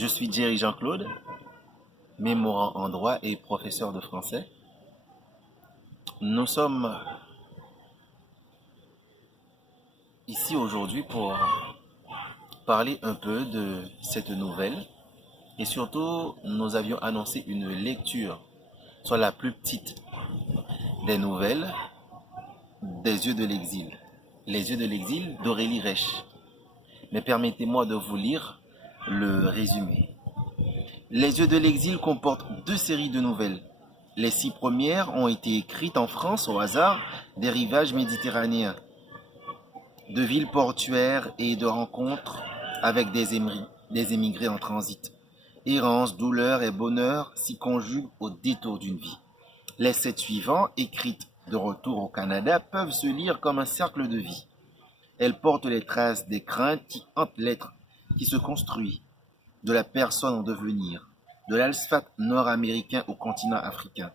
Je suis Thierry Jean-Claude, mémorant en droit et professeur de français. Nous sommes ici aujourd'hui pour parler un peu de cette nouvelle et surtout nous avions annoncé une lecture, soit la plus petite des nouvelles des yeux de l'exil. Les yeux de l'exil d'Aurélie Reich. Mais permettez-moi de vous lire le résumé. Les yeux de l'exil comportent 2 séries de nouvelles. Les 6 premières ont été écrites en France au hasard des rivages méditerranéens, de villes portuaires et de rencontres avec des émigrés en transit. Errance, douleur et bonheur s'y conjuguent au détour d'une vie. Les 7 suivants, écrites de retour au Canada, peuvent se lire comme un cercle de vie. Elles portent les traces des craintes qui hantent l'être qui se construit, de la personne en devenir, de l'asphalte nord-américain au continent africain.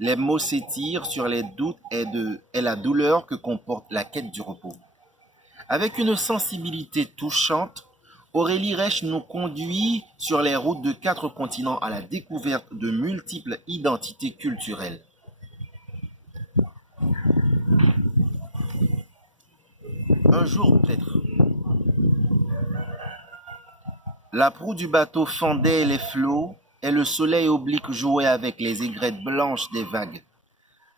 Les mots s'étirent sur les doutes et la douleur que comporte la quête du repos. Avec une sensibilité touchante, Aurélie Reich nous conduit sur les routes de 4 continents à la découverte de multiples identités culturelles. Un jour peut-être, la proue du bateau fendait les flots et le soleil oblique jouait avec les aigrettes blanches des vagues,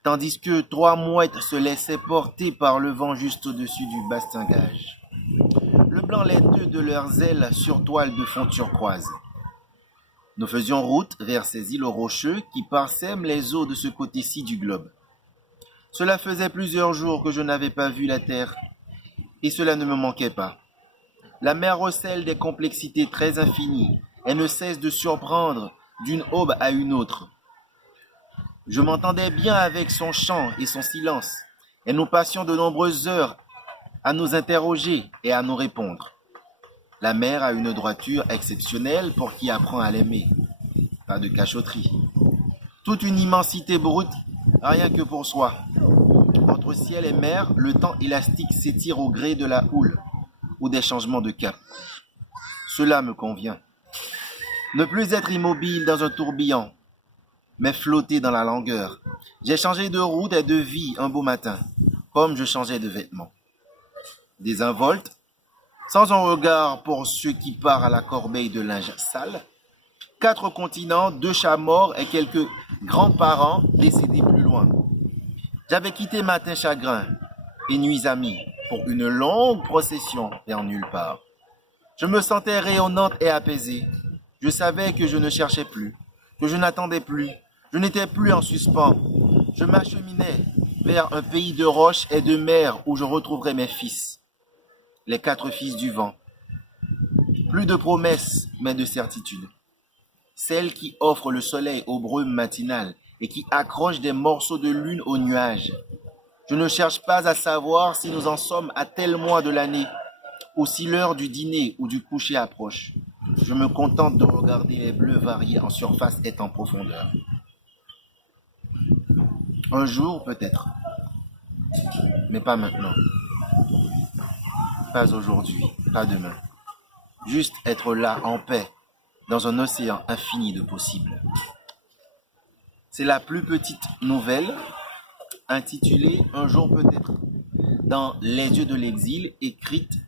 tandis que 3 mouettes se laissaient porter par le vent juste au-dessus du bastingage. Le blanc laiteux de leurs ailes sur toile de fond turquoise. Nous faisions route vers ces îlots rocheux qui parsèment les eaux de ce côté-ci du globe. Cela faisait plusieurs jours que je n'avais pas vu la terre, et cela ne me manquait pas. La mer recèle des complexités très infinies et ne cesse de surprendre d'une aube à une autre. Je m'entendais bien avec son chant et son silence, et nous passions de nombreuses heures à nous interroger et à nous répondre. La mer a une droiture exceptionnelle pour qui apprend à l'aimer. Pas de cachotterie. Toute une immensité brute, rien que pour soi. Entre ciel et mer, le temps élastique s'étire au gré de la houle ou des changements de cap. Cela me convient. Ne plus être immobile dans un tourbillon, mais flotter dans la longueur. J'ai changé de route et de vie un beau matin, comme je changeais de vêtements. Désinvolte, sans un regard pour ceux qui partent à la corbeille de linge sale, 4 continents, 2 chats morts et quelques grands-parents décédés plus loin. J'avais quitté matin chagrin et nuits amis pour une longue procession vers nulle part. Je me sentais rayonnante et apaisée. Je savais que je ne cherchais plus, que je n'attendais plus, je n'étais plus en suspens. Je m'acheminais vers un pays de roches et de mer où je retrouverais mes fils, les 4 fils du vent. Plus de promesses, mais de certitudes. Celles qui offrent le soleil aux brumes matinales et qui accrochent des morceaux de lune aux nuages. Je ne cherche pas à savoir si nous en sommes à tel mois de l'année, ou si l'heure du dîner ou du coucher approche. Je me contente de regarder les bleus variés en surface et en profondeur. Un jour peut-être, mais pas maintenant. Pas aujourd'hui, pas demain. Juste être là en paix, dans un océan infini de possibles. C'est la plus petite nouvelle, intitulée Un jour peut-être, dans Les yeux de l'exil, écrite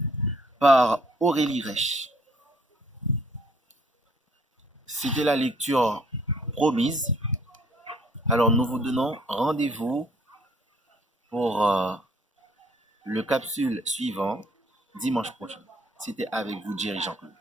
par Aurélie Reich. C'était la lecture promise. Alors nous vous donnons rendez-vous pour le capsule suivant dimanche prochain. C'était avec vous, Thierry Jean-Claude.